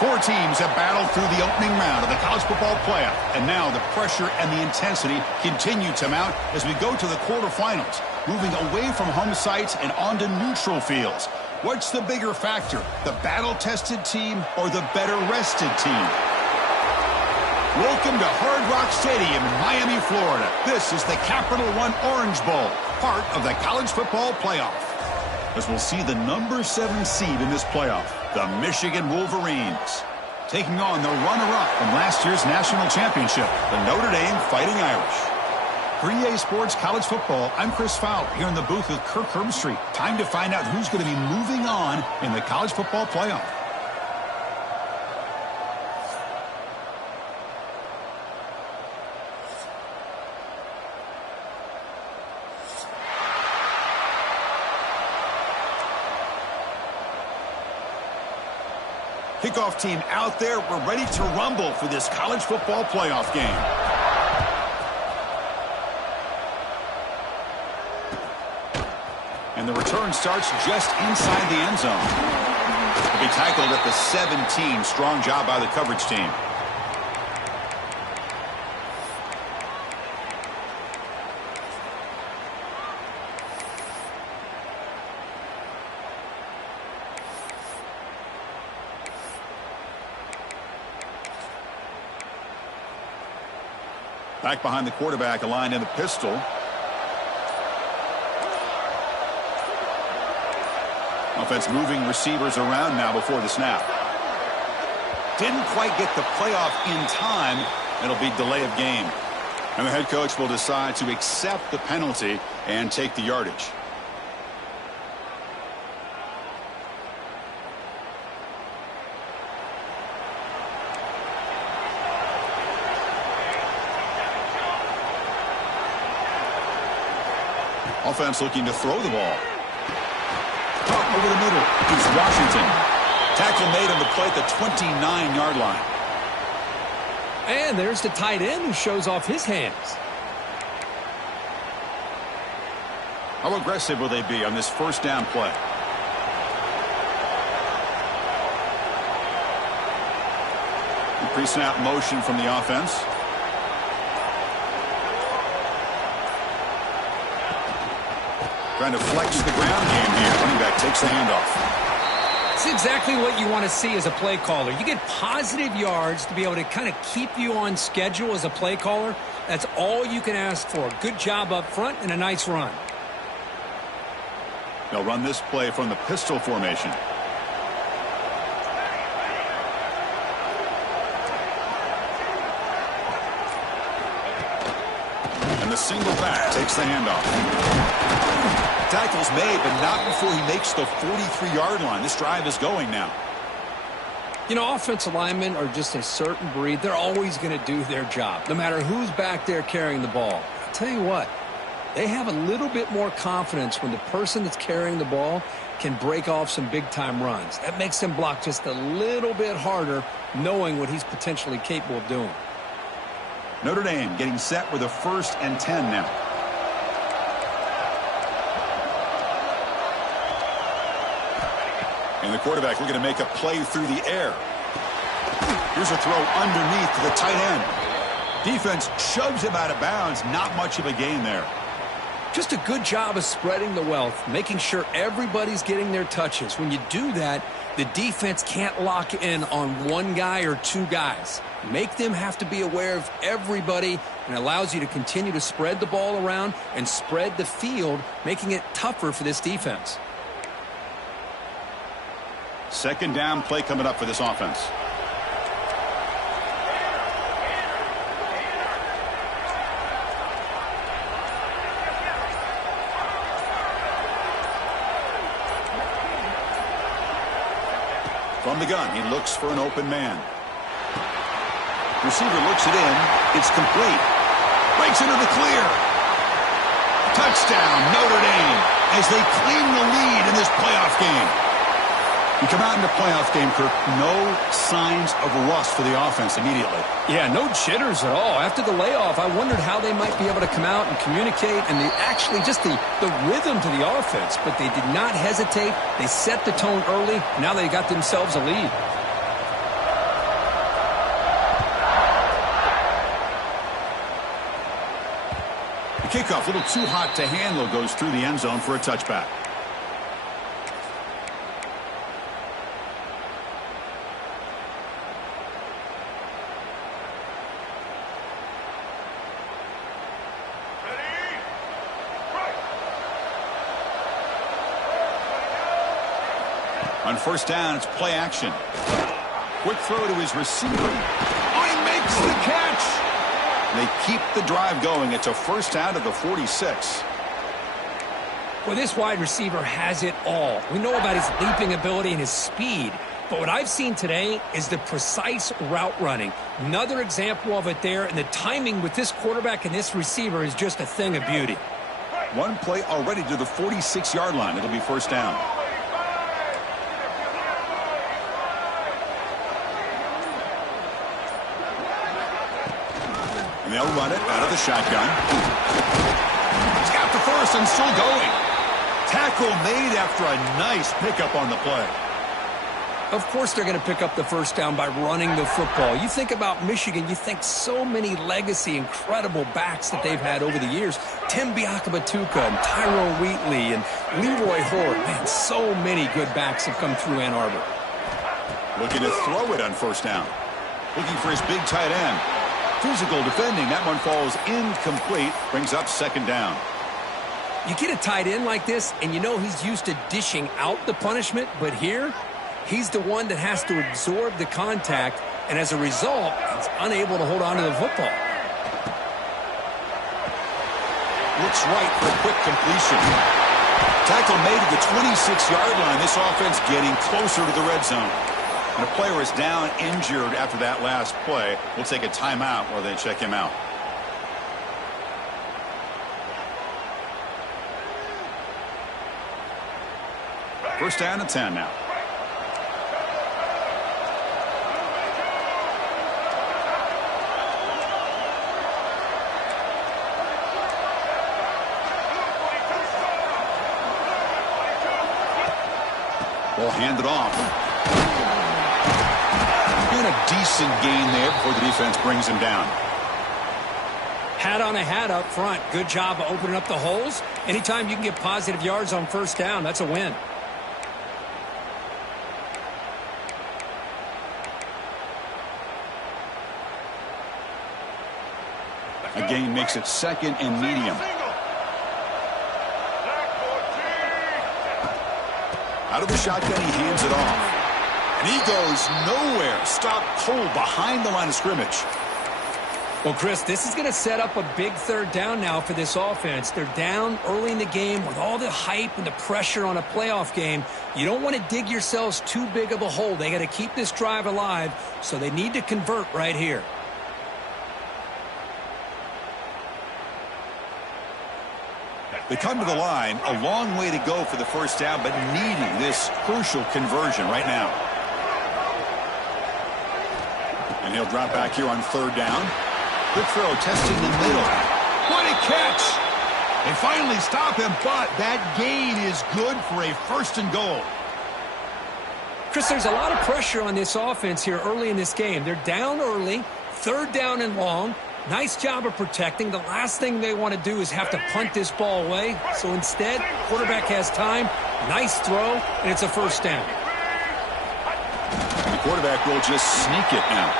Four teams have battled through the opening round of the college football playoff, and now the pressure and the intensity continue to mount as we go to the quarterfinals, moving away from home sites and onto neutral fields. What's the bigger factor, the battle-tested team or the better-rested team? Welcome to Hard Rock Stadium in Miami, Florida. This is the Capital One Orange Bowl, part of the college football playoff. As we'll see the number 7 seed in this playoff, the Michigan Wolverines, taking on the runner-up from last year's national championship, the Notre Dame Fighting Irish. For EA Sports College Football, I'm Chris Fowler here in the booth with Kirk Herbstreit. Time to find out who's going to be moving on in the college football playoff. Kickoff team out there. We're ready to rumble for this college football playoff game. And the return starts just inside the end zone. He'll be tackled at the 17. Strong job by the coverage team. Back behind the quarterback, aligned in the pistol. Offense moving receivers around now before the snap. Didn't quite get the playoff in time. It'll be delay of game. And the head coach will decide to accept the penalty and take the yardage. Offense looking to throw the ball. Up over the middle. It's Washington. Tackle made on the play at the 29-yard line. And there's the tight end who shows off his hands. How aggressive will they be on this first down play? Pre-snap motion from the offense. Trying to flex the ground game here. Running back takes the handoff. It's exactly what you want to see as a play caller. You get positive yards to be able to kind of keep you on schedule as a play caller. That's all you can ask for. Good job up front and a nice run. They'll run this play from the pistol formation. And the single back takes the handoff. Tackle's made, but not before he makes the 43-yard line. This drive is going now. You know, offensive linemen are just a certain breed. They're always going to do their job, no matter who's back there carrying the ball. I'll tell you what, they have a little bit more confidence when the person that's carrying the ball can break off some big-time runs. That makes them block just a little bit harder, knowing what he's potentially capable of doing. Notre Dame getting set with a 1st and 10 now. And the quarterback looking to make a play through the air. Here's a throw underneath to the tight end. Defense shoves him out of bounds. Not much of a gain there. Just a good job of spreading the wealth, making sure everybody's getting their touches. When you do that, the defense can't lock in on one guy or two guys. Make them have to be aware of everybody, and allows you to continue to spread the ball around and spread the field, making it tougher for this defense. Second down play coming up for this offense. From the gun, he looks for an open man. Receiver looks it in. It's complete. Breaks into the clear. Touchdown, Notre Dame, as they claim the lead in this playoff game. You come out in the playoff game, Kirk, no signs of rust for the offense immediately. Yeah, no jitters at all. After the layoff, I wondered how they might be able to come out and communicate, and actually just the rhythm to the offense. But they did not hesitate. They set the tone early. Now they got themselves a lead. kickoff, a little too hot to handle, goes through the end zone for a touchback. On first down, it's play action. Quick throw to his receiver. Oh, he makes the catch. They keep the drive going. It's a first down to the 46. Well, this wide receiver has it all. We know about his leaping ability and his speed. But what I've seen today is the precise route running. Another example of it there. And the timing with this quarterback and this receiver is just a thing of beauty. One play already to the 46-yard line. It'll be first down. And they'll run it out of the shotgun. He's got the first and still going. Tackle made after a nice pickup on the play. Of course they're going to pick up the first down by running the football. You think about Michigan, you think so many legacy, incredible backs that they've had over the years. Tim Biakabatuka and Tyrone Wheatley and Leroy Hort. Man, so many good backs have come through Ann Arbor. Looking to throw it on first down. Looking for his big tight end. Physical defending. That one falls incomplete. Brings up second down. You get a tight end like this, and you know he's used to dishing out the punishment, but here, he's the one that has to absorb the contact, and as a result, he's unable to hold on to the football. Looks right for a quick completion. Tackle made at the 26-yard line. This offense getting closer to the red zone. And a player is down injured after that last play. We'll take a timeout while they check him out. First down and 10 now. Ball handed off. And a decent gain there before the defense brings him down. Hat on a hat up front. Good job of opening up the holes. Anytime you can get positive yards on first down, that's a win. A gain makes it second and medium. Out of the shotgun, he hands it off. And he goes nowhere. Stopped cold behind the line of scrimmage. Well, Chris, this is going to set up a big third down now for this offense. They're down early in the game with all the hype and the pressure on a playoff game. You don't want to dig yourselves too big of a hole. They got to keep this drive alive, so they need to convert right here. They come to the line, a long way to go for the first down, but needing this crucial conversion right now. And he'll drop back here on third down. Quick throw, testing the middle. What a catch! They finally stop him, but that gain is good for a first and goal. Chris, there's a lot of pressure on this offense here early in this game. They're down early, third down and long. Nice job of protecting. The last thing they want to do is have to punt this ball away. So instead, quarterback has time. Nice throw, and it's a first down. The quarterback will just sneak it now.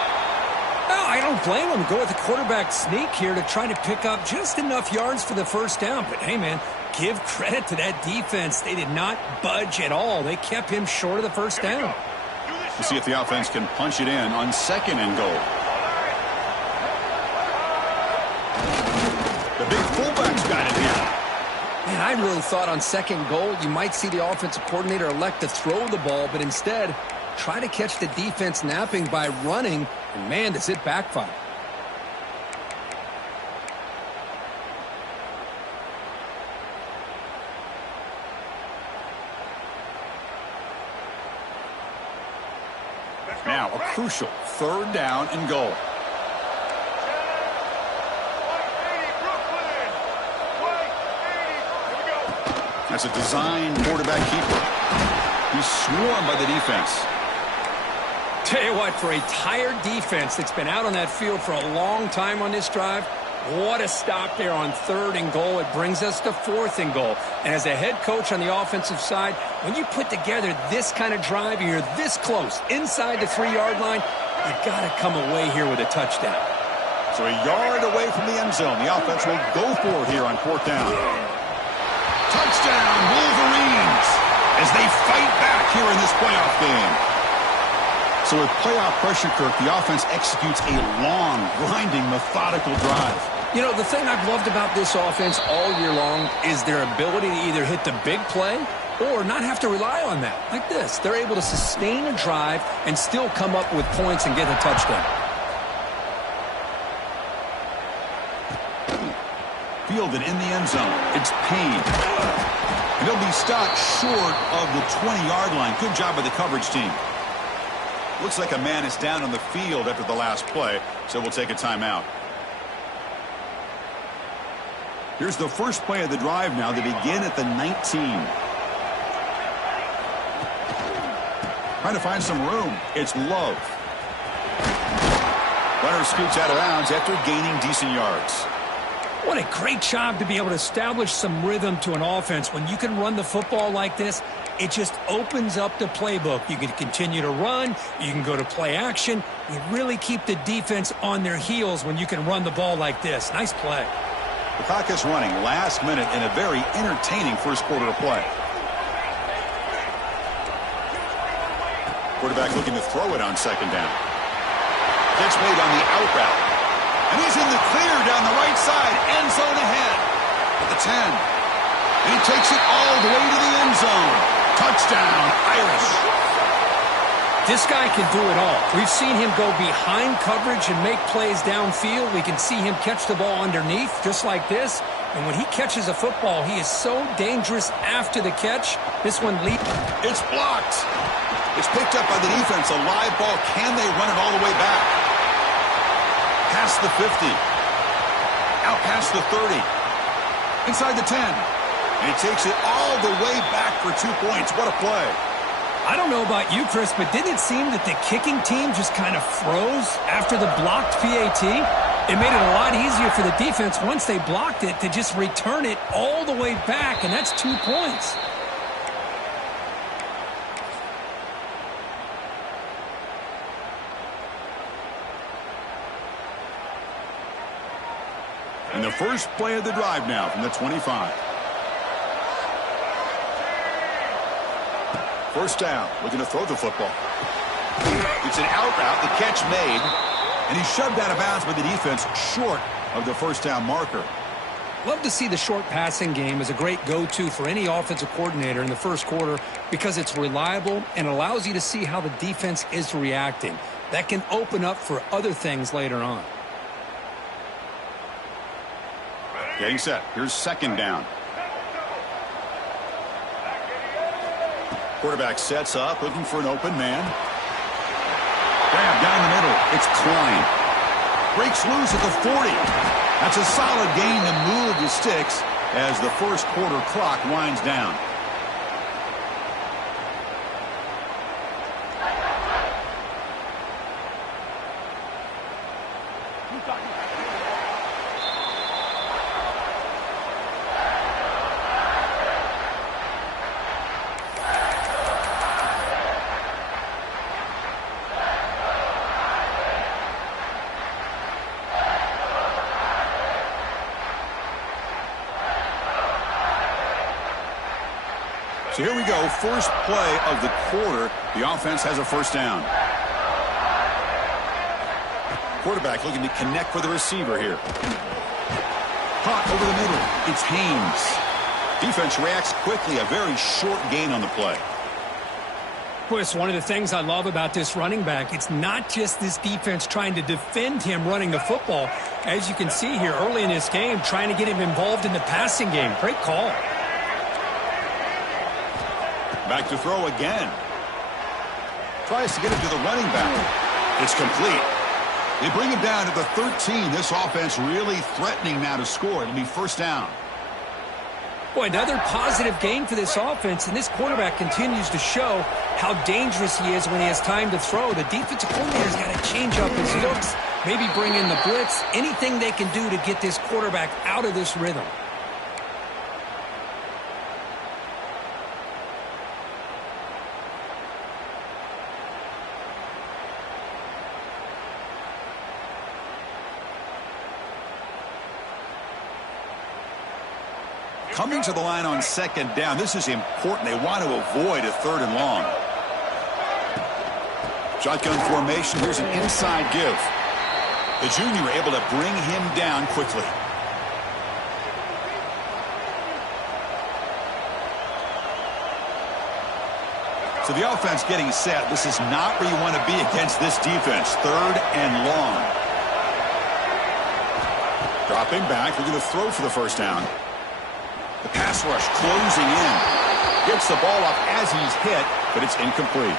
No, I don't blame him. Go with the quarterback sneak here to try to pick up just enough yards for the first down. But, hey, man, give credit to that defense. They did not budge at all. They kept him short of the first down. We'll see if the offense can punch it in on second and goal. The big fullback's got it here. Man, I really thought on second goal you might see the offensive coordinator elect to throw the ball, but instead try to catch the defense napping by running, and man, does it backfire. Now a crucial third down and goal. That's a design quarterback keeper. He's swarmed by the defense. Tell you what, for a tired defense that's been out on that field for a long time on this drive, What a stop there on 3rd and goal. It brings us to 4th and goal. And as a head coach on the offensive side, when you put together this kind of drive, you're this close inside the 3-yard line, you got to come away here with a touchdown. So a yard away from the end zone. The offense will go for it here on 4th down. Touchdown, Wolverines, as they fight back here in this playoff game. So with playoff pressure, Kirk, the offense executes a long, grinding, methodical drive. You know, the thing I've loved about this offense all year long is their ability to either hit the big play or not have to rely on that. Like this, they're able to sustain a drive and still come up with points and get a touchdown. Fielded in the end zone. It's Payne. And he'll be stopped short of the 20-yard line. Good job by the coverage team. Looks like a man is down on the field after the last play, so we'll take a timeout. Here's the first play of the drive now. They begin at the 19. Trying to find some room. It's Love. Runner scoots out of bounds after gaining decent yards. What a great job to be able to establish some rhythm to an offense. When you can run the football like this, it just opens up the playbook. You can continue to run. You can go to play action. You really keep the defense on their heels when you can run the ball like this. Nice play. The clock is running last minute in a very entertaining first quarter of play. Quarterback looking to throw it on 2nd down. Catch made on the out route. And he's in the clear down the right side. End zone ahead at the 10. And he takes it all the way to the end zone. Touchdown, Irish. This guy can do it all. We've seen him go behind coverage and make plays downfield. We can see him catch the ball underneath just like this. And when he catches a football, he is so dangerous after the catch. This one leaps. It's blocked. It's picked up by the defense. A live ball. Can they run it all the way back? Past the 50. Out past the 30. Inside the 10. And he takes it all the way back for 2 points. What a play. I don't know about you, Chris, but didn't it seem that the kicking team just kind of froze after the blocked PAT? It made it a lot easier for the defense once they blocked it to just return it all the way back, and that's 2 points. And the first play of the drive now from the 25. First down, looking to throw the football. It's an out route, the catch made, and he's shoved out of bounds by the defense short of the first down marker. Love to see the short passing game as a great go-to for any offensive coordinator in the first quarter because it's reliable and allows you to see how the defense is reacting. That can open up for other things later on. Getting set. Here's 2nd down. Quarterback sets up, looking for an open man. Grab down the middle. It's Klein. Breaks loose at the 40. That's a solid gain to move the sticks as the first quarter clock winds down. So here we go, first play of the quarter. The offense has a first down. Quarterback looking to connect with the receiver here. Caught over the middle. It's Haynes. Defense reacts quickly. A very short gain on the play. Chris, one of the things I love about this running back, it's not just this defense trying to defend him running the football. As you can see here early in this game, trying to get him involved in the passing game. Great call. Back to throw again. Tries to get it to the running back. It's complete. They bring him down to the 13. This offense really threatening now to score. It'll be first down. Boy, another positive gain for this offense, and this quarterback continues to show how dangerous he is when he has time to throw. The defensive coordinator's got to change up his looks, maybe bring in the blitz, anything they can do to get this quarterback out of this rhythm. Coming to the line on second down, this is important. They want to avoid a 3rd and long. Shotgun formation. Here's an inside give. The junior able to bring him down quickly. So the offense getting set. This is not where you want to be against this defense. 3rd and long. Dropping back. We're going to throw for the first down. The pass rush closing in. Gets the ball up as he's hit, but it's incomplete.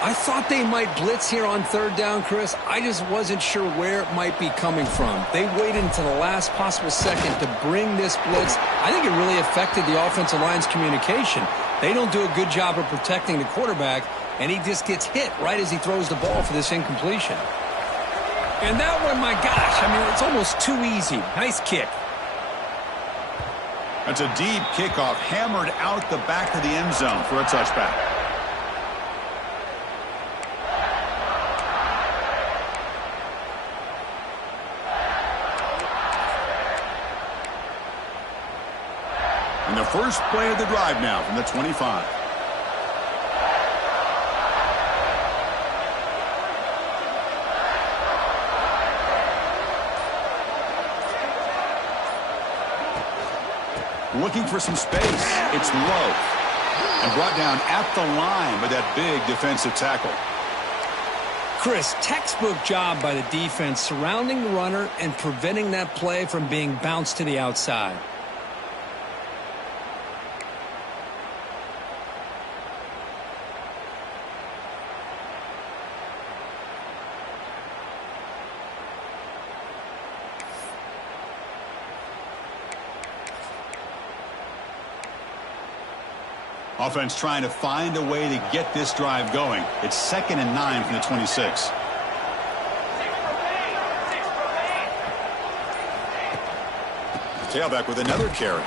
I thought they might blitz here on 3rd down, Chris. I just wasn't sure where it might be coming from. They waited until the last possible second to bring this blitz. I think it really affected the offensive line's communication. They don't do a good job of protecting the quarterback, and he just gets hit right as he throws the ball for this incompletion. And that one, my gosh, I mean, it's almost too easy. Nice kick. That's a deep kickoff, hammered out the back of the end zone for a touchback. And the first play of the drive now from the 25. Looking for some space. It's low. And brought down at the line with that big defensive tackle. Chris, textbook job by the defense surrounding the runner and preventing that play from being bounced to the outside. Offense trying to find a way to get this drive going. It's 2nd and 9 from the 26. Tailback with another carry.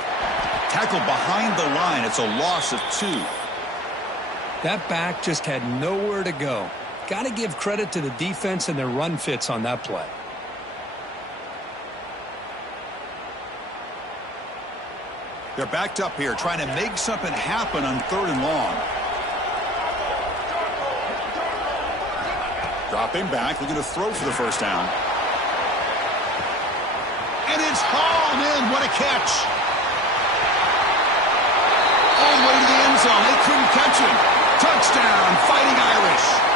Tackle behind the line. It's a loss of 2. That back just had nowhere to go. Got to give credit to the defense and their run fits on that play. They're backed up here, trying to make something happen on 3rd and long. Dropping back, looking to throw for the first down. And it's hauled in. What a catch. All the way to the end zone. They couldn't catch him. Touchdown, Fighting Irish.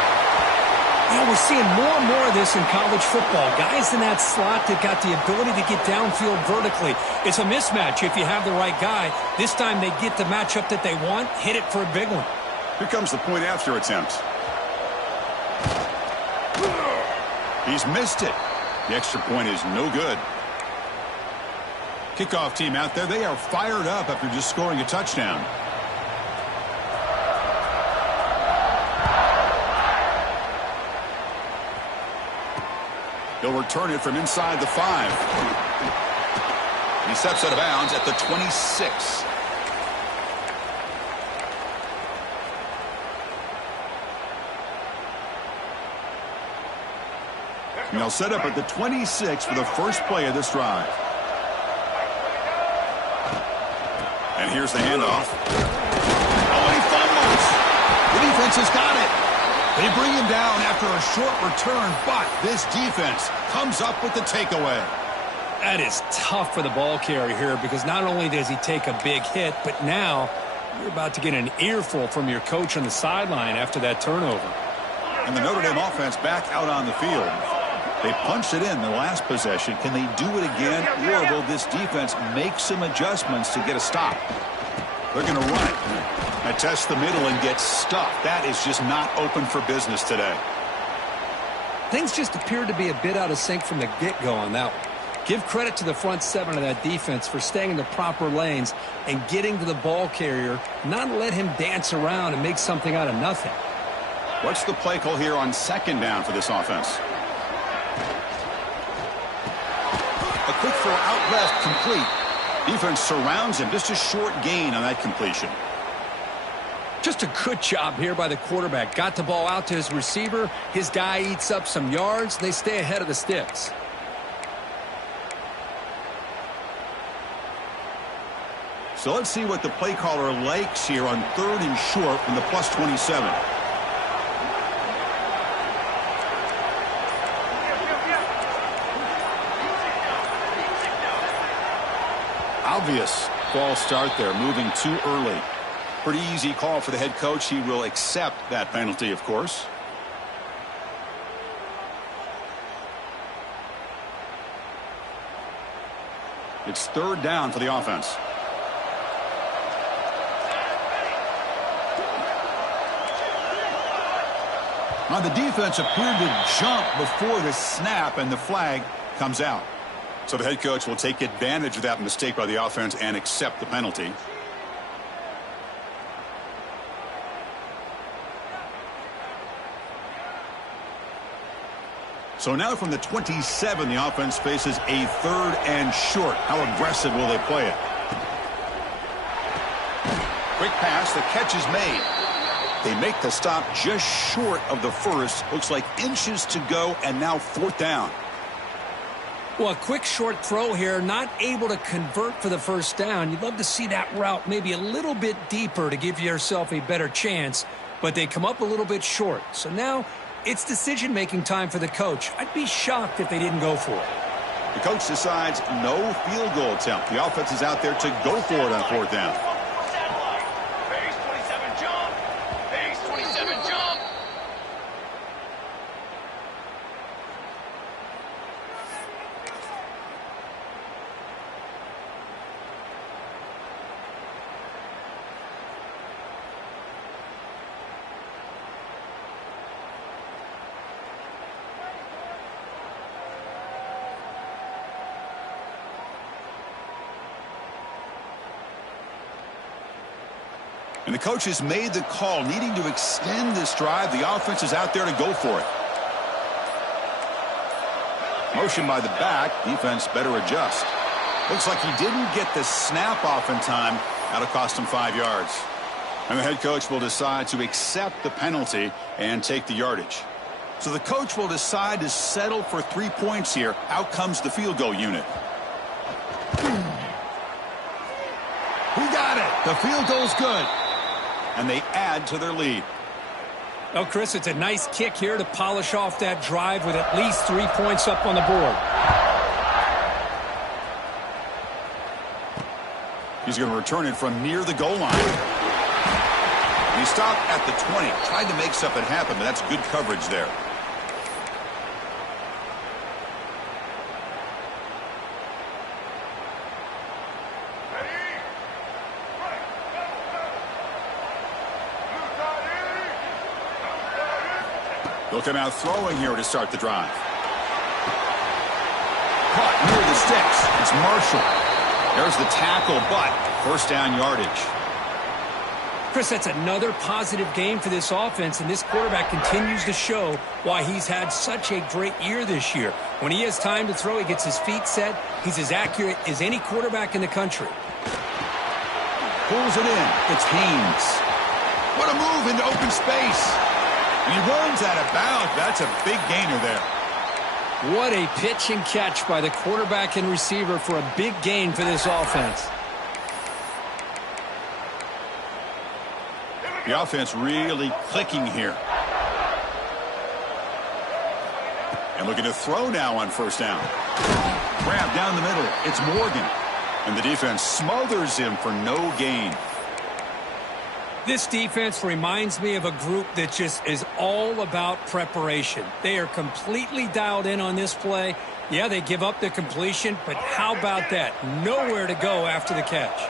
You know, we're seeing more and more of this in college football. Guys in that slot that got the ability to get downfield vertically. It's a mismatch if you have the right guy. This time they get the matchup that they want, hit it for a big one. Here comes the point after attempt. He's missed it. The extra point is no good. Kickoff team out there, they are fired up after just scoring a touchdown. He'll return it from inside the 5. He steps out of bounds at the 26. And they'll set up at the 26 for the first play of this drive. And here's the handoff. Oh, and he fumbles. The defense has got it. They bring him down after a short return, but this defense comes up with the takeaway. That is tough for the ball carrier here because not only does he take a big hit, but now you're about to get an earful from your coach on the sideline after that turnover. And the Notre Dame offense back out on the field. They punched it in the last possession. Can they do it again, or will this defense make some adjustments to get a stop? They're going to run it. I test the middle and get stuffed. That is just not open for business today. Things just appeared to be a bit out of sync from the get-go on that one. Give credit to the front seven of that defense for staying in the proper lanes and getting to the ball carrier, not let him dance around and make something out of nothing. What's the play call here on second down for this offense? A quick throw out left, complete. Defense surrounds him. Just a short gain on that completion. Just a good job here by the quarterback. Got the ball out to his receiver. His guy eats up some yards. They stay ahead of the sticks. So let's see what the play caller likes here on 3rd and short from the +27. Obvious false start there, moving too early. Pretty easy call for the head coach. He will accept that penalty, of course. It's 3rd down for the offense. Now the defense appeared to jump before the snap, and the flag comes out. So the head coach will take advantage of that mistake by the offense and accept the penalty. So now from the 27, the offense faces a 3rd and short. How aggressive will they play it? Quick pass, the catch is made. They make the stop just short of the first. Looks like inches to go, and now 4th down. Well, a quick short throw here, not able to convert for the first down. You'd love to see that route maybe a little bit deeper to give yourself a better chance, but they come up a little bit short. So now it's decision-making time for the coach. I'd be shocked if they didn't go for it. The coach decides no field goal attempt. The offense is out there to go for it on 4th down. And the coach has made the call, needing to extend this drive. The offense is out there to go for it. Motion by the back. Defense better adjust. Looks like he didn't get the snap off in time. That'll cost him 5 yards. And the head coach will decide to accept the penalty and take the yardage. So the coach will decide to settle for 3 points here. Out comes the field goal unit. We got it. The field goal's good. And they add to their lead. Oh, Chris, it's a nice kick here to polish off that drive with at least 3 points up on the board. He's going to return it from near the goal line. He stopped at the 20. Tried to make something happen, but that's good coverage there. They'll come out throwing here to start the drive. Caught near the sticks. It's Marshall. There's the tackle, but 1st down yardage. Chris, that's another positive game for this offense, and this quarterback continues to show why he's had such a great year this year. When he has time to throw, he gets his feet set. He's as accurate as any quarterback in the country. Pulls it in. It's Haynes. What a move into open space. And he runs out of bounds. That's a big gainer there. What a pitch and catch by the quarterback and receiver for a big gain for this offense. The offense really clicking here. And looking to throw now on 1st down. Grab down the middle. It's Morgan. And the defense smothers him for no gain. This defense reminds me of a group that just is all about preparation. They are completely dialed in on this play. Yeah, they give up the completion, but how about that? Nowhere to go after the catch.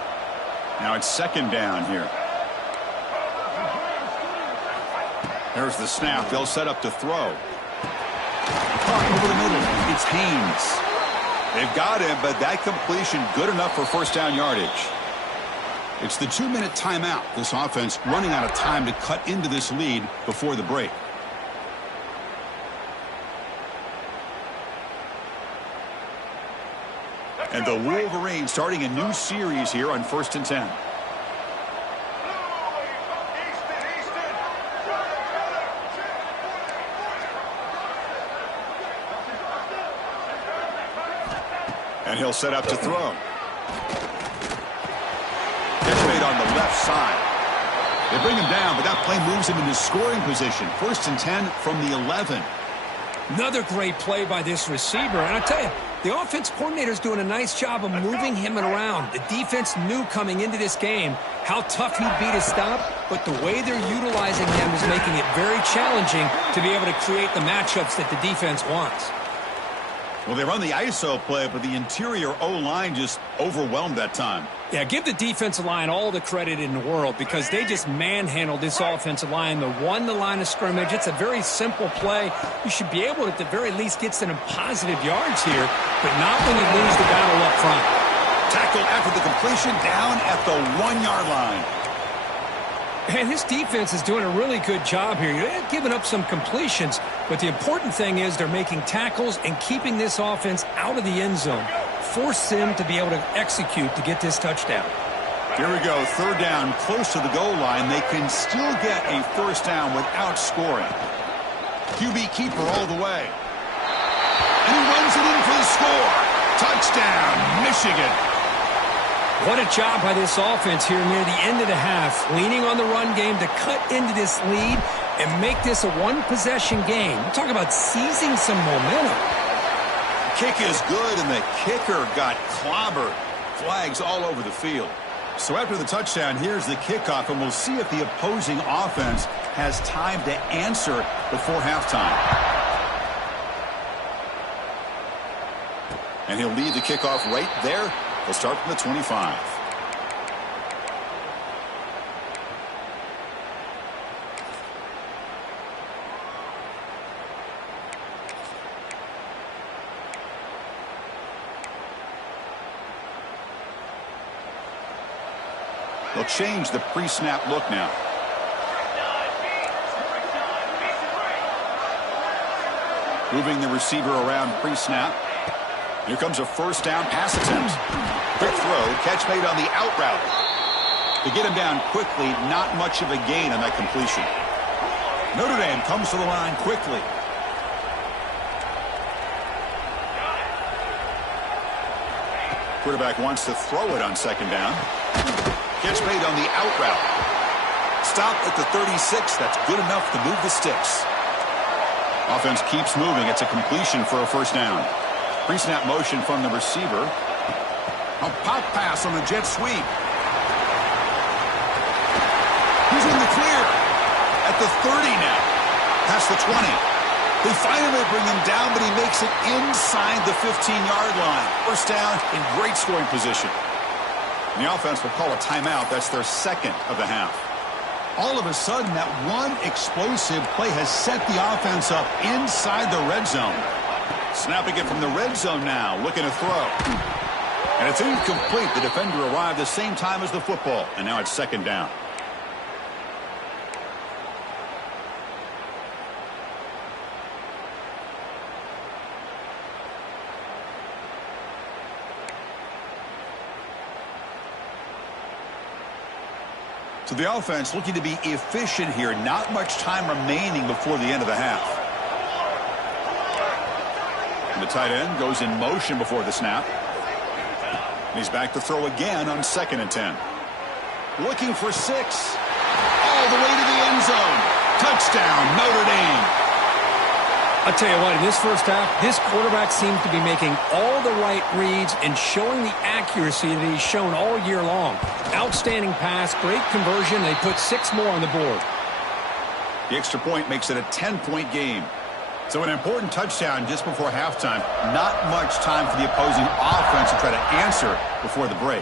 Now it's 2nd down here. There's the snap. They'll set up to throw. Caught over the middle. It's Haynes. They've got him, but that completion good enough for first down yardage. It's the 2-minute timeout. This offense running out of time to cut into this lead before the break. And the Wolverines starting a new series here on 1st and 10. And he'll set up to throw. Catch made on the left side. They bring him down, but that play moves him into scoring position. 1st and 10 from the 11. Another great play by this receiver. And I tell you, the offense coordinator's doing a nice job of moving him around. The defense knew coming into this game how tough he'd be to stop, but the way they're utilizing him is making it very challenging to be able to create the matchups that the defense wants. Well, they run the ISO play, but the interior O-line just overwhelmed that time. Yeah, give the defensive line all the credit in the world because they just manhandled this offensive line. They won the line of scrimmage. It's a very simple play. You should be able to, at the very least, get some positive yards here, but not when you lose the battle up front. Tackled after the completion down at the 1-yard line. And this defense is doing a really good job here. They're giving up some completions, but the important thing is they're making tackles and keeping this offense out of the end zone. Force them to be able to execute to get this touchdown. Here we go, 3rd down, close to the goal line. They can still get a first down without scoring. QB keeper all the way. And he runs it in for the score. Touchdown, Michigan. What a job by this offense here near the end of the half, leaning on the run game to cut into this lead and make this a one-possession game. Talk about seizing some momentum. Kick is good, and the kicker got clobbered. Flags all over the field. So after the touchdown, here's the kickoff, and we'll see if the opposing offense has time to answer before halftime. And he'll lead the kickoff right there. He'll start from the 25. They'll change the pre-snap look now. Moving the receiver around pre-snap. Here comes a first down pass attempt. Quick throw, catch made on the out route. To get him down quickly, not much of a gain on that completion. Notre Dame comes to the line quickly. Quarterback wants to throw it on 2nd down. Catch made on the out route. Stop at the 36. That's good enough to move the sticks. Offense keeps moving. It's a completion for a first down. Pre-snap motion from the receiver. A pop pass on the jet sweep. He's in the clear. At the 30 now. Past the 20. They finally bring him down, but he makes it inside the 15-yard line. First down in great scoring position. And the offense will call a timeout. That's their 2nd of the half. All of a sudden, that one explosive play has set the offense up inside the red zone. Snapping it from the red zone now, looking to throw. And it's incomplete. The defender arrived the same time as the football, and now it's 2nd down. So the offense looking to be efficient here. Not much time remaining before the end of the half. And the tight end goes in motion before the snap. And he's back to throw again on 2nd and 10. Looking for 6. All the way to the end zone. Touchdown, Notre Dame. I'll tell you what, in this first half, this quarterback seems to be making all the right reads and showing the accuracy that he's shown all year long. Outstanding pass, great conversion. They put 6 more on the board. The extra point makes it a 10-point game. So an important touchdown just before halftime. Not much time for the opposing offense to try to answer before the break.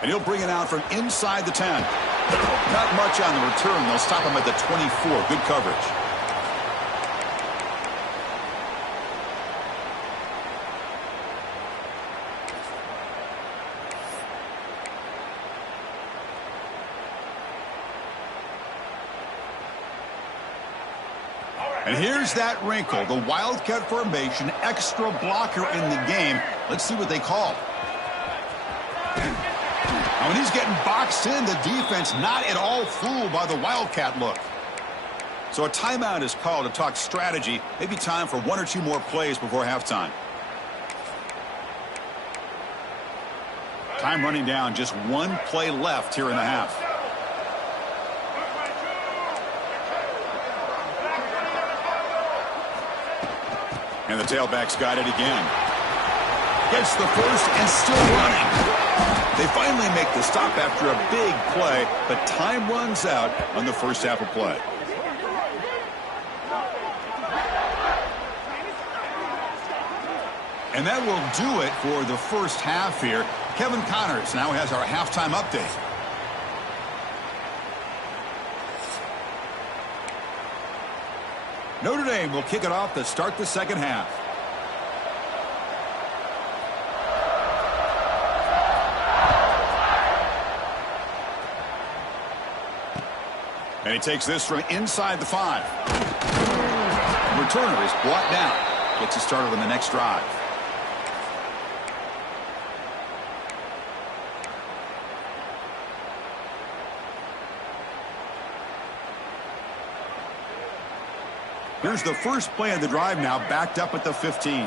And he'll bring it out from inside the 10. Not much on the return. They'll stop him at the 24. Good coverage. And here's that wrinkle, the Wildcat formation, extra blocker in the game. Let's see what they call. Now, when he's getting boxed in, the defense not at all fooled by the Wildcat look. So a timeout is called to talk strategy. Maybe time for one or two more plays before halftime. Time running down, just one play left here in the half. And the tailback's got it again. Gets the first and still running. They finally make the stop after a big play, but time runs out on the first half of play. And that will do it for the first half here. Kevin Connors now has our halftime update. Notre Dame will kick it off to start the second half. And he takes this from inside the 5. Returner is brought down. Gets you started on the next drive. Here's the first play of the drive now, backed up at the 15.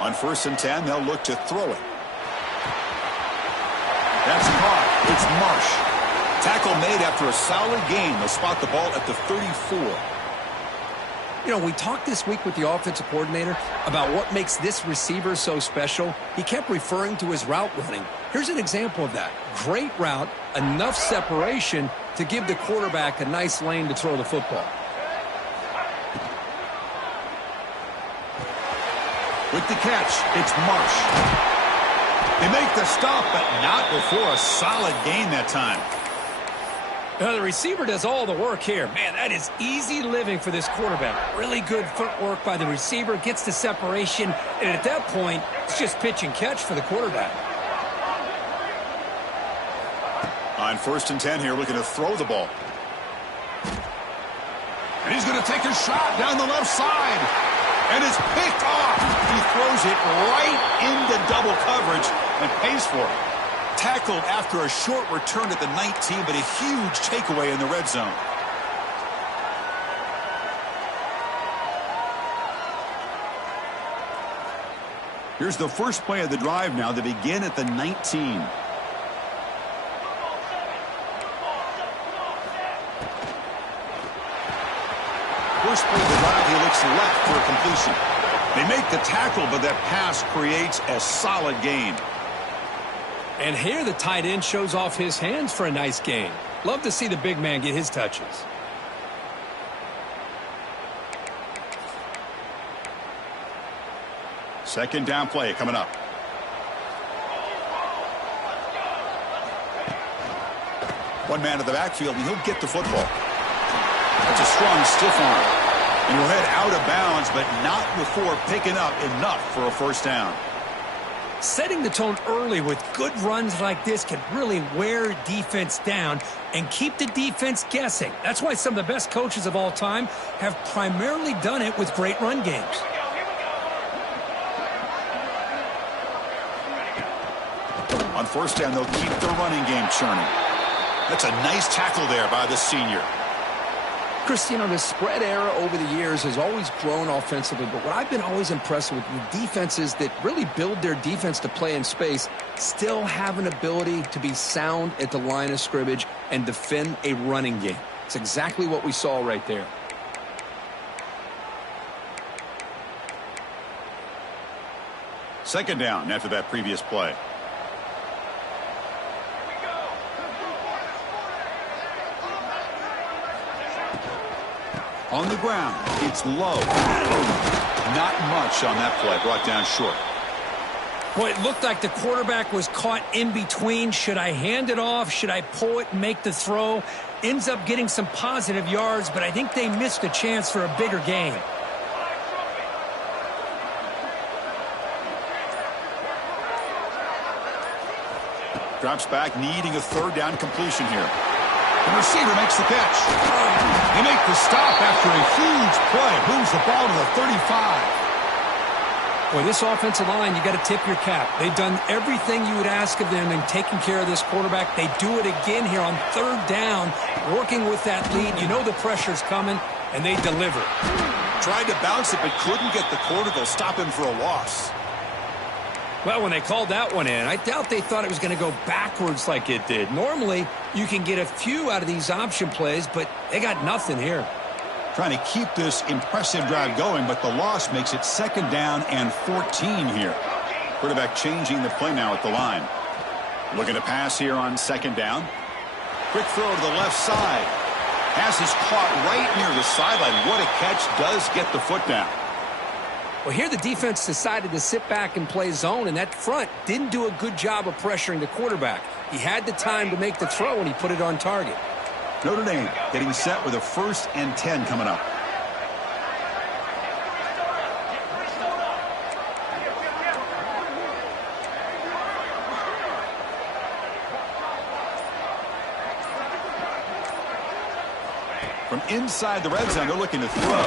On 1st and 10, they'll look to throw it. That's caught. It's Marsh. Tackle made after a solid gain. They'll spot the ball at the 34. You know, we talked this week with the offensive coordinator about what makes this receiver so special. He kept referring to his route running. Here's an example of that. Great route, enough separation to give the quarterback a nice lane to throw the football. With the catch, it's Marsh. They make the stop, but not before a solid gain that time. The receiver does all the work here. Man, that is easy living for this quarterback. Really good footwork by the receiver, gets the separation, and at that point, it's just pitch and catch for the quarterback. On 1st and 10 here, looking to throw the ball. And he's going to take a shot down the left side. And it's picked off. He throws it right into double coverage and pays for it. Tackled after a short return at the 19, but a huge takeaway in the red zone. Here's the first play of the drive now. They begin at the 19. First play of the drive, he looks left for a completion. They make the tackle, but that pass creates a solid gain. And here the tight end shows off his hands for a nice gain. Love to see the big man get his touches. Second down play coming up. One man to the backfield, and he'll get the football. That's a strong stiff arm. And he'll head out of bounds, but not before picking up enough for a first down. Setting the tone early with good runs like this can really wear defense down and keep the defense guessing. That's why some of the best coaches of all time have primarily done it with great run games. On first down, they'll keep the running game churning. That's a nice tackle there by the senior. Chris, you know, the spread era over the years has always grown offensively, but what I've been always impressed with defenses that really build their defense to play in space still have an ability to be sound at the line of scrimmage and defend a running game. It's exactly what we saw right there. Second down after that previous play. On the ground, it's low. Not much on that play, brought down short. Boy, it looked like the quarterback was caught in between. Should I hand it off? Should I pull it and make the throw? Ends up getting some positive yards, but I think they missed a chance for a bigger gain. Drops back, needing a third down completion here. The receiver makes the catch. They make the stop after a huge play. Moves the ball to the 35. Boy, this offensive line, you got to tip your cap. They've done everything you would ask of them in taking care of this quarterback. They do it again here on third down, working with that lead. You know the pressure's coming, and they deliver. Tried to bounce it, but couldn't get the quarter. They'll stop him for a loss. Well, when they called that one in, I doubt they thought it was going to go backwards like it did. Normally, you can get a few out of these option plays, but they got nothing here. Trying to keep this impressive drive going, but the loss makes it 2nd down and 14 here. Quarterback changing the play now at the line. Looking to pass here on 2nd down. Quick throw to the left side. Pass is caught right near the sideline. What a catch. Does get the foot down. Well, here the defense decided to sit back and play zone, and that front didn't do a good job of pressuring the quarterback. He had the time to make the throw, and he put it on target. Notre Dame getting set with a 1st and 10 coming up. From inside the red zone, they're looking to throw.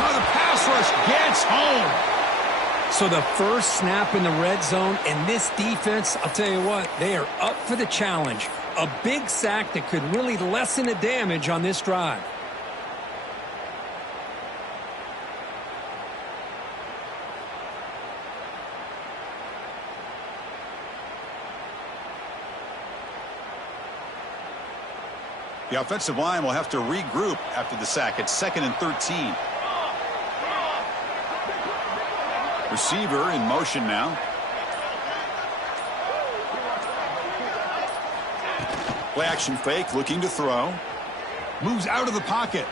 Oh, the pass rush gets home. So the first snap in the red zone, and this defense, I'll tell you what, they are up for the challenge. A big sack that could really lessen the damage on this drive. The offensive line will have to regroup after the sack. It's 2nd and 13. Receiver in motion now. Play action fake, looking to throw. Moves out of the pocket.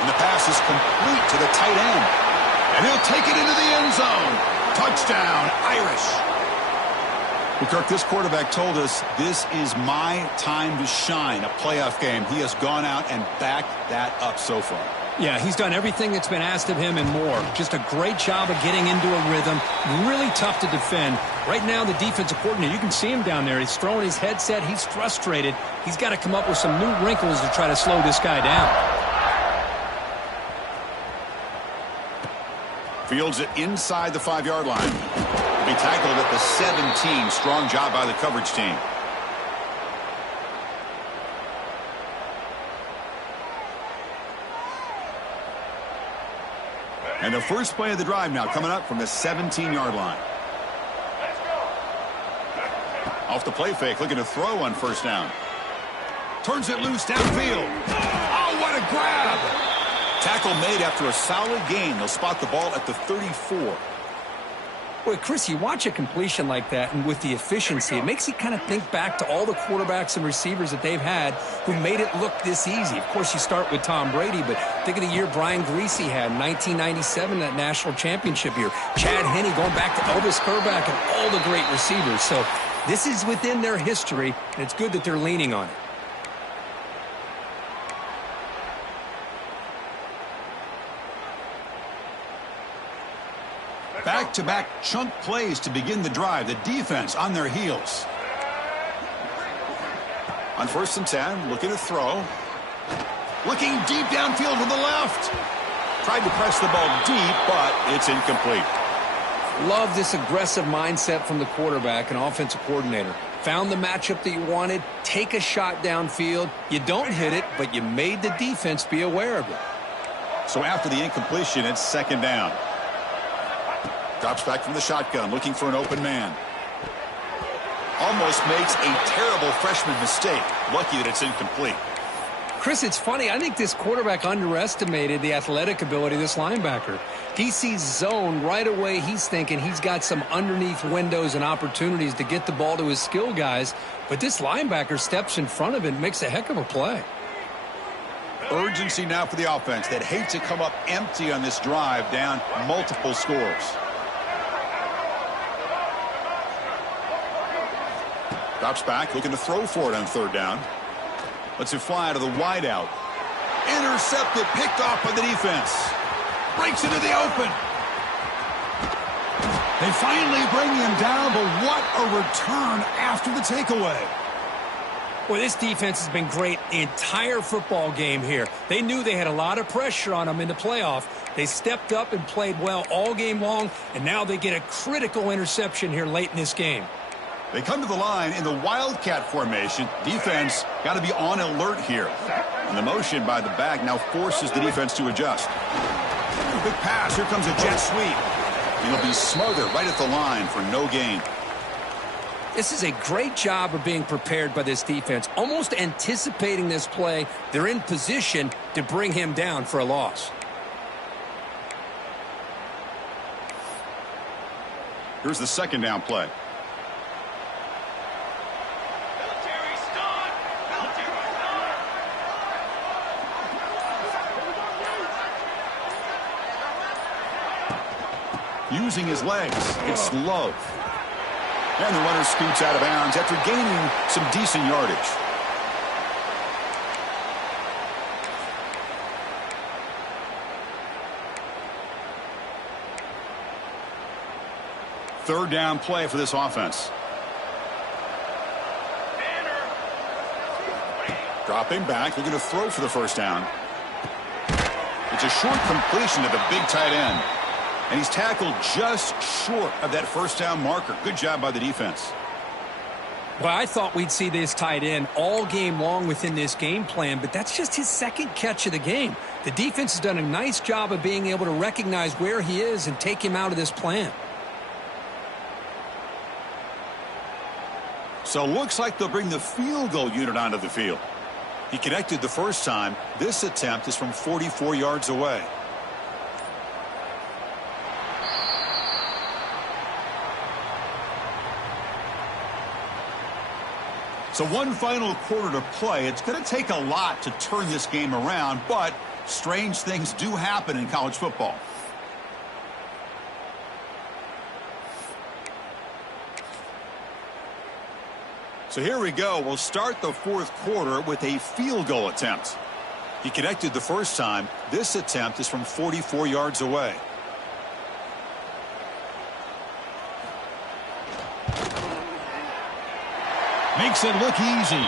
And the pass is complete to the tight end. And he'll take it into the end zone. Touchdown, Irish. Well, Kirk, this quarterback told us this is my time to shine, a playoff game. He has gone out and backed that up so far. Yeah, he's done everything that's been asked of him and more. Just a great job of getting into a rhythm. Really tough to defend. Right now, the defensive coordinator, you can see him down there. He's throwing his headset. He's frustrated. He's got to come up with some new wrinkles to try to slow this guy down. Fields it inside the 5-yard line. Be tackled at the 17. Strong job by the coverage team. And the first play of the drive now coming up from the 17-yard line. Off the play fake, looking to throw on 1st down. Turns it loose downfield. Oh, what a grab! Tackle made after a solid gain. They'll spot the ball at the 34. Boy, Chris, you watch a completion like that, and with the efficiency, it makes you kind of think back to all the quarterbacks and receivers that they've had who made it look this easy. Of course, you start with Tom Brady, but think of the year Brian Greasy had in 1997, that national championship year. Chad Henne going back to Elvis Kerback and all the great receivers. So this is within their history, and it's good that they're leaning on it. Back-to-back chunk plays to begin the drive. The defense on their heels. On 1st and 10, looking to throw. Looking deep downfield to the left. Tried to press the ball deep, but it's incomplete. Love this aggressive mindset from the quarterback and offensive coordinator. Found the matchup that you wanted. Take a shot downfield. You don't hit it, but you made the defense be aware of it. So after the incompletion, it's 2nd down. Drops back from the shotgun, looking for an open man. Almost makes a terrible freshman mistake. Lucky that it's incomplete. Chris, it's funny. I think this quarterback underestimated the athletic ability of this linebacker. He sees zone right away. He's thinking he's got some underneath windows and opportunities to get the ball to his skill guys. But this linebacker steps in front of it and makes a heck of a play. Urgency now for the offense that hates to come up empty on this drive, down multiple scores. Drops back, looking to throw for it on 3rd down. Lets it fly to the wideout. Intercepted, picked off by the defense. Breaks into the open. They finally bring him down, but what a return after the takeaway. Well, this defense has been great the entire football game here. They knew they had a lot of pressure on them in the playoff. They stepped up and played well all game long, and now they get a critical interception here late in this game. They come to the line in the Wildcat formation. Defense got to be on alert here. And the motion by the back now forces the defense to adjust. Big pass. Here comes a jet sweep. And he'll be smothered right at the line for no gain. This is a great job of being prepared by this defense, almost anticipating this play. They're in position to bring him down for a loss. Here's the second down play. Using his legs, it's Love. And the runner scoots out of bounds after gaining some decent yardage. Third down play for this offense. Dropping back, they're going to throw for the first down. It's a short completion to the big tight end. And he's tackled just short of that first down marker. Good job by the defense. Well, I thought we'd see this tight end all game long within this game plan, but that's just his second catch of the game. The defense has done a nice job of being able to recognize where he is and take him out of this plan. So looks like they'll bring the field goal unit onto the field. He connected the first time. This attempt is from 44 yards away. So one final quarter to play. It's going to take a lot to turn this game around, but strange things do happen in college football. So here we go. We'll start the fourth quarter with a field goal attempt. He connected the first time. This attempt is from 44 yards away. Makes it look easy.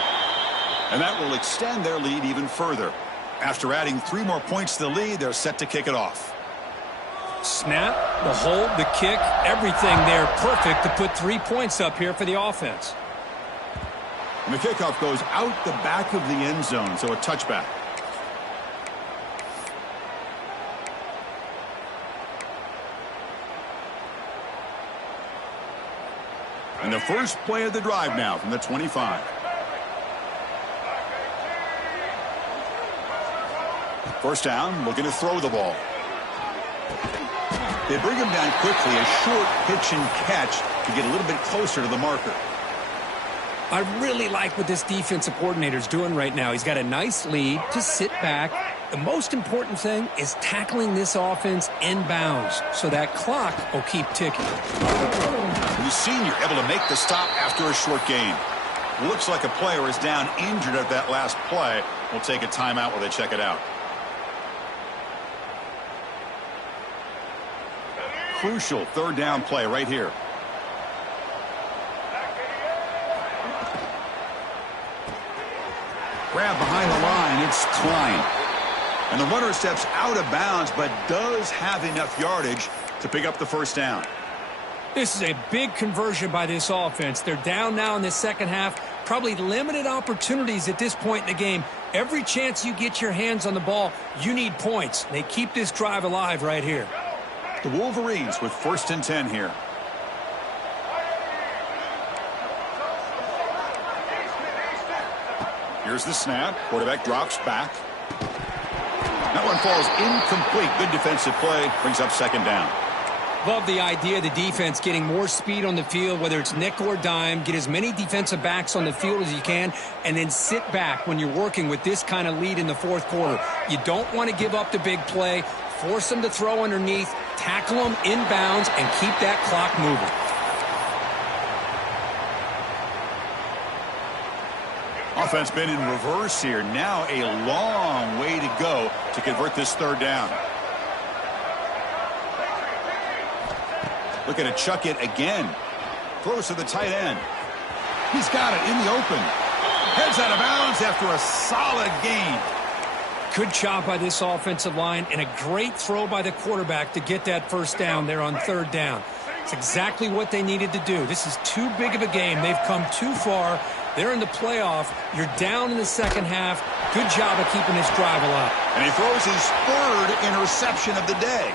And that will extend their lead even further. After adding 3 more points to the lead, they're set to kick it off. Snap, the hold, the kick, everything there perfect to put 3 points up here for the offense. And the kickoff goes out the back of the end zone, so a touchback. And the first play of the drive now from the 25. First down, looking to throw the ball. They bring him down quickly, a short pitch and catch to get a little bit closer to the marker. I really like what this defensive coordinator is doing right now. He's got a nice lead to sit back. The most important thing is tackling this offense inbounds so that clock will keep ticking. The senior able to make the stop after a short gain. Looks like a player is down injured at that last play. We'll take a timeout while they check it out. Crucial third down play right here. Grab behind the line. It's Klein. And the runner steps out of bounds but does have enough yardage to pick up the first down. This is a big conversion by this offense. They're down now in the second half. Probably limited opportunities at this point in the game. Every chance you get your hands on the ball, you need points. They keep this drive alive right here. The Wolverines with 1st and 10 here. Here's the snap. Quarterback drops back. That one falls incomplete. Good defensive play. Brings up second down. Love the idea of the defense getting more speed on the field, whether it's nickel or dime. Get as many defensive backs on the field as you can, and then sit back when you're working with this kind of lead in the fourth quarter. You don't want to give up the big play. Force them to throw underneath, tackle them inbounds, and keep that clock moving. Offense been in reverse here. Now a long way to go to convert this third down. Looking to chuck it again. Throws to the tight end. He's got it in the open. Heads out of bounds after a solid gain. Good job by this offensive line and a great throw by the quarterback to get that first down there on third down. It's exactly what they needed to do. This is too big of a game. They've come too far. They're in the playoff. You're down in the second half. Good job of keeping this drive alive. And he throws his third interception of the day.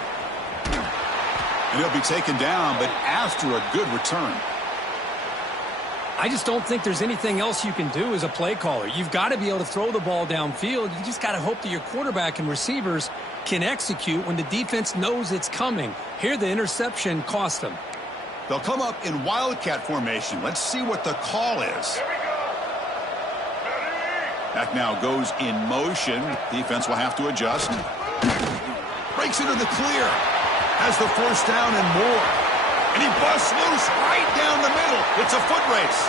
And he'll be taken down, but after a good return. I just don't think there's anything else you can do as a play caller. You've got to be able to throw the ball downfield. You just got to hope that your quarterback and receivers can execute when the defense knows it's coming. Here, the interception cost them. They'll come up in wildcat formation. Let's see what the call is. Back now goes in motion. Defense will have to adjust. Breaks into the clear. Has the first down and more. And he busts loose right down the middle. It's a foot race.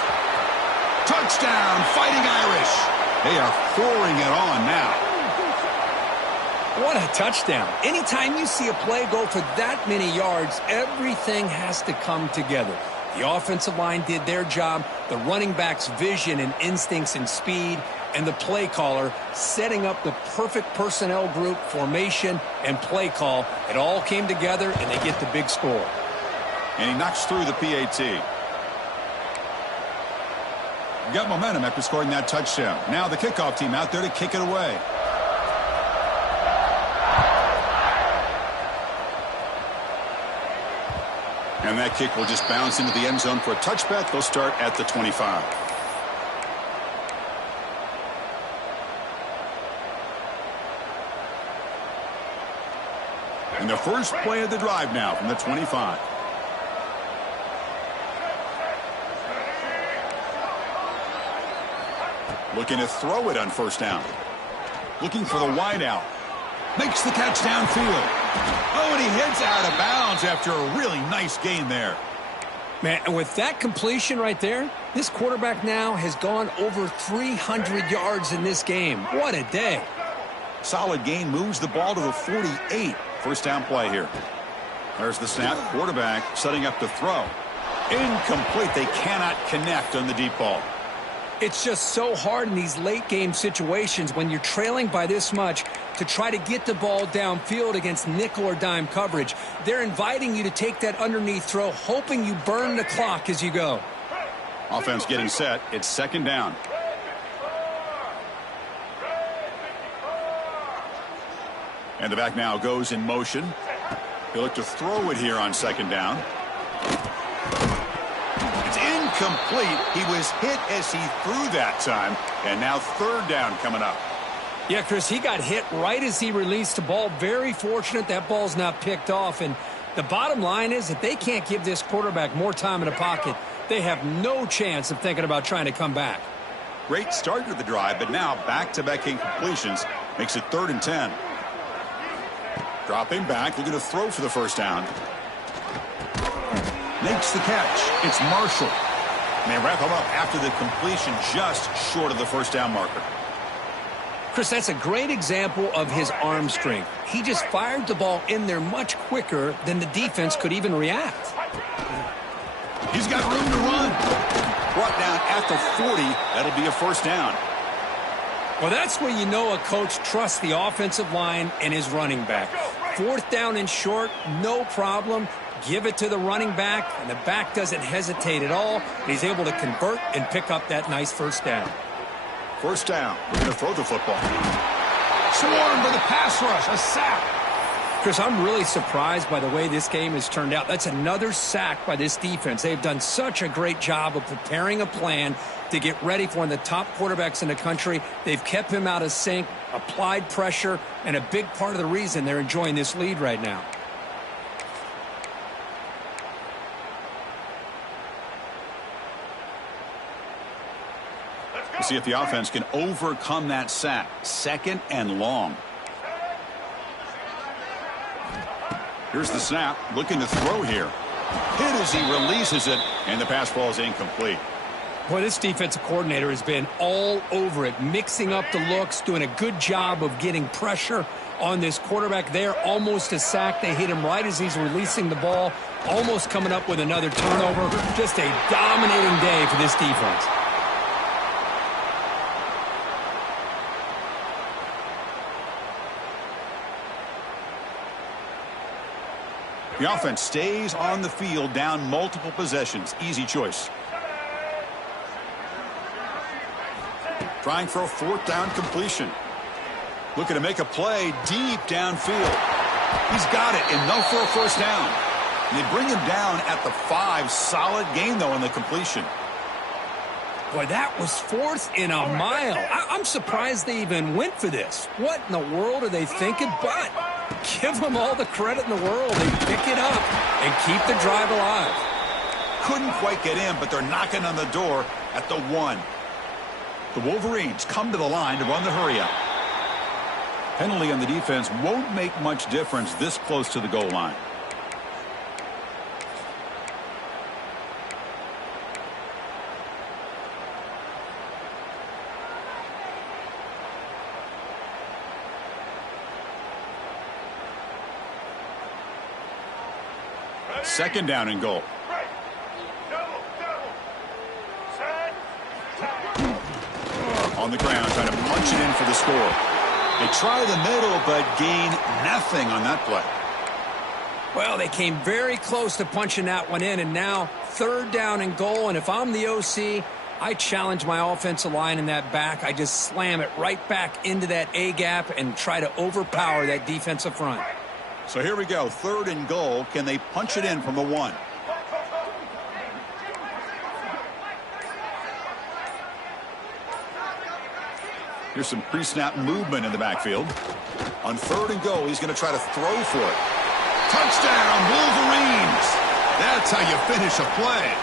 Touchdown, Fighting Irish. They are pouring it on now. What a touchdown. Anytime you see a play go for that many yards, everything has to come together. The offensive line did their job, the running back's vision and instincts and speed, and the play caller setting up the perfect personnel group, formation, and play call. It all came together, and they get the big score. And he knocks through the PAT. Got momentum after scoring that touchdown. Now the kickoff team out there to kick it away. And that kick will just bounce into the end zone for a touchback. They'll start at the 25. And the first play of the drive now from the 25. Looking to throw it on first down. Looking for the wideout. Makes the catch downfield. Oh, and he heads out of bounds after a really nice gain there. Man, and with that completion right there, this quarterback now has gone over 300 yards in this game. What a day. Solid gain, moves the ball to the 48. First down play here. There's the snap. Quarterback setting up to throw. Incomplete. They cannot connect on the deep ball. It's just so hard in these late game situations when you're trailing by this much to try to get the ball downfield against nickel or dime coverage. They're inviting you to take that underneath throw, hoping you burn the clock as you go. Offense getting set. It's second down. And the back now goes in motion. He'll look to throw it here on second down. It's incomplete. He was hit as he threw that time. And now third down coming up. Yeah, Chris, he got hit right as he released the ball. Very fortunate that ball's not picked off. And the bottom line is that they can't give this quarterback more time in the pocket. They have no chance of thinking about trying to come back. Great start to the drive, but now back-to-back incompletions makes it 3rd and 10. Dropping back, looking to throw for the first down. Makes the catch. It's Marshall. And they wrap him up after the completion just short of the first down marker. Chris, that's a great example of his arm strength. He just fired the ball in there much quicker than the defense could even react. He's got room to run. Brought down at the 40. That'll be a first down. Well, that's where you know a coach trusts the offensive line and his running back. 4th down and short, no problem. Give it to the running back, and the back doesn't hesitate at all. He's able to convert and pick up that nice first down. First down. We're going to throw the football. Swarmed by the pass rush, a sack. Chris, I'm really surprised by the way this game has turned out. That's another sack by this defense. They've done such a great job of preparing a plan to get ready for one of the top quarterbacks in the country. They've kept him out of sync, applied pressure, and a big part of the reason they're enjoying this lead right now. We'll see if the offense can overcome that sack. 2nd and long. Here's the snap. Looking to throw here. Hit as he releases it, and the pass ball is incomplete. Boy, this defensive coordinator has been all over it, mixing up the looks, doing a good job of getting pressure on this quarterback there. Almost a sack. They hit him right as he's releasing the ball, almost coming up with another turnover. Just a dominating day for this defense. The offense stays on the field down multiple possessions. Easy choice. Trying for a fourth down completion. Looking to make a play deep downfield. He's got it, enough for a first down. And they bring him down at the 5. Solid gain, though, on the completion. Boy, that was 4th and a mile. I'm surprised they even went for this. What in the world are they thinking? But give them all the credit in the world. They pick it up and keep the drive alive. Couldn't quite get in, but they're knocking on the door at the 1. The Wolverines come to the line to run the hurry up. Penalty on the defense won't make much difference this close to the goal line. Second down and goal. On the ground, trying to punch it in for the score. They try the middle, but gain nothing on that play. Well, they came very close to punching that one in, and now 3rd down and goal. And if I'm the OC, I challenge my offensive line in that back. I just slam it right back into that A gap and try to overpower that defensive front. So here we go, 3rd and goal. Can they punch it in from the 1? Here's some pre-snap movement in the backfield. On 3rd and goal, he's going to try to throw for it. Touchdown, Wolverines! That's how you finish a play.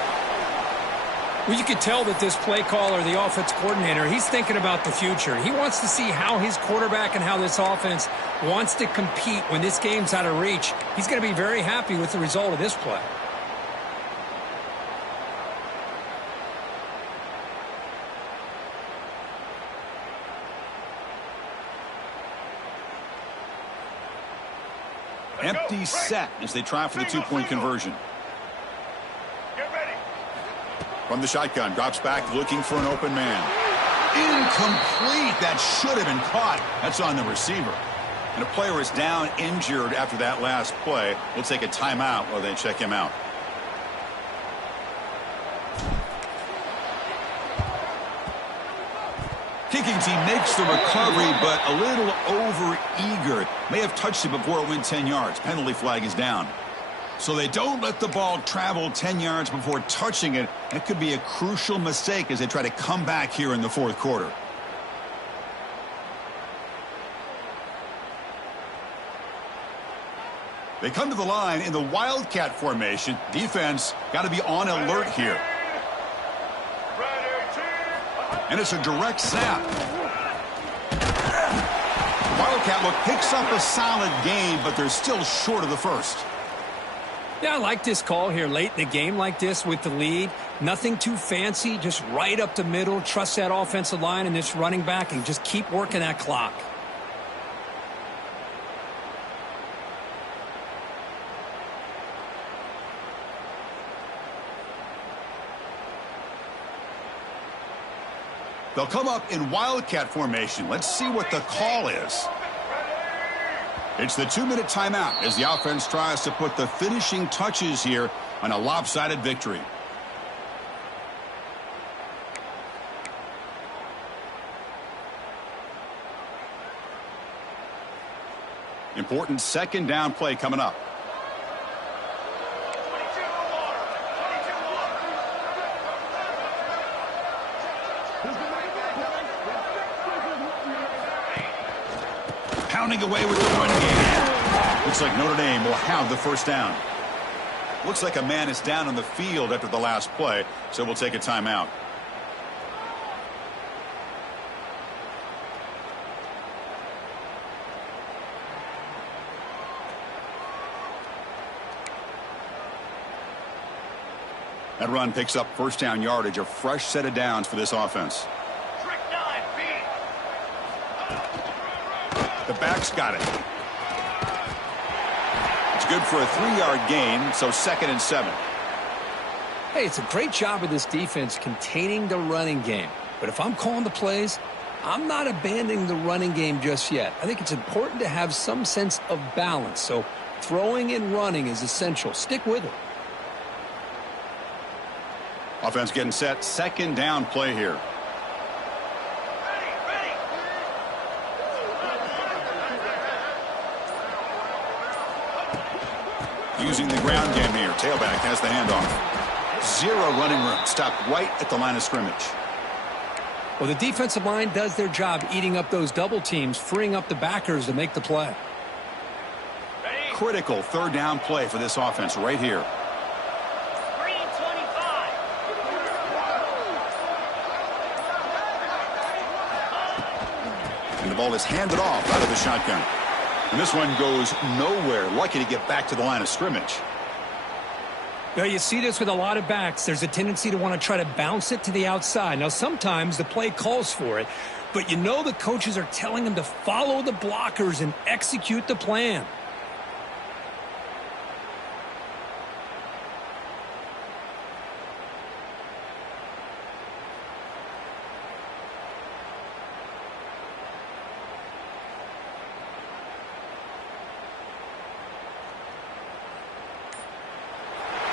Well, you could tell that this play caller, the offense coordinator, he's thinking about the future. He wants to see how his quarterback and how this offense wants to compete when this game's out of reach. He's going to be very happy with the result of this play. Empty set as they try for the 2-point conversion. From the shotgun, drops back looking for an open man. Incomplete. That should have been caught. That's on the receiver. And a player is down injured after that last play. We'll take a timeout while they check him out. Kicking team makes the recovery, but a little over-eager. May have touched it before it went 10 yards. Penalty flag is down. So they don't let the ball travel 10 yards before touching it. That could be a crucial mistake as they try to come back here in the 4th quarter. They come to the line in the Wildcat formation. Defense got to be on alert here. And it's a direct snap. Wildcat look picks up a solid gain, but they're still short of the first. Yeah, I like this call here late in the game like this with the lead. Nothing too fancy, just right up the middle. Trust that offensive line and this running back and just keep working that clock. They'll come up in Wildcat formation. Let's see what the call is. It's the 2-minute timeout as the offense tries to put the finishing touches here on a lopsided victory. Important 2nd down play coming up. Pounding away with the run game. Looks like Notre Dame will have the first down. Looks like a man is down on the field after the last play, so we'll take a timeout. That run picks up first down yardage, a fresh set of downs for this offense. The back's got it. It's good for a 3-yard gain, so 2nd and 7. Hey, it's a great job of this defense containing the running game. But if I'm calling the plays, I'm not abandoning the running game just yet. I think it's important to have some sense of balance. So Throwing and running is essential. Stick with it. Offense getting set. Second down play here. Using the ground game here. Tailback has the handoff. Zero running room. Stopped right at the line of scrimmage. Well, the defensive line does their job eating up those double teams, freeing up the backers to make the play. Critical third down play for this offense right here. And the ball is handed off out of the shotgun. And this one goes nowhere. Lucky to get back to the line of scrimmage. Well, you see this with a lot of backs. There's a tendency to want to try to bounce it to the outside. Now, sometimes the play calls for it, but you know the coaches are telling them to follow the blockers and execute the plan.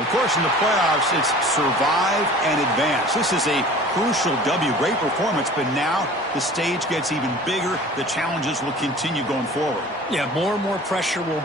Of course, in the playoffs, it's survive and advance. This is a crucial W. Great performance, but now the stage gets even bigger. The challenges will continue going forward. Yeah, more and more pressure will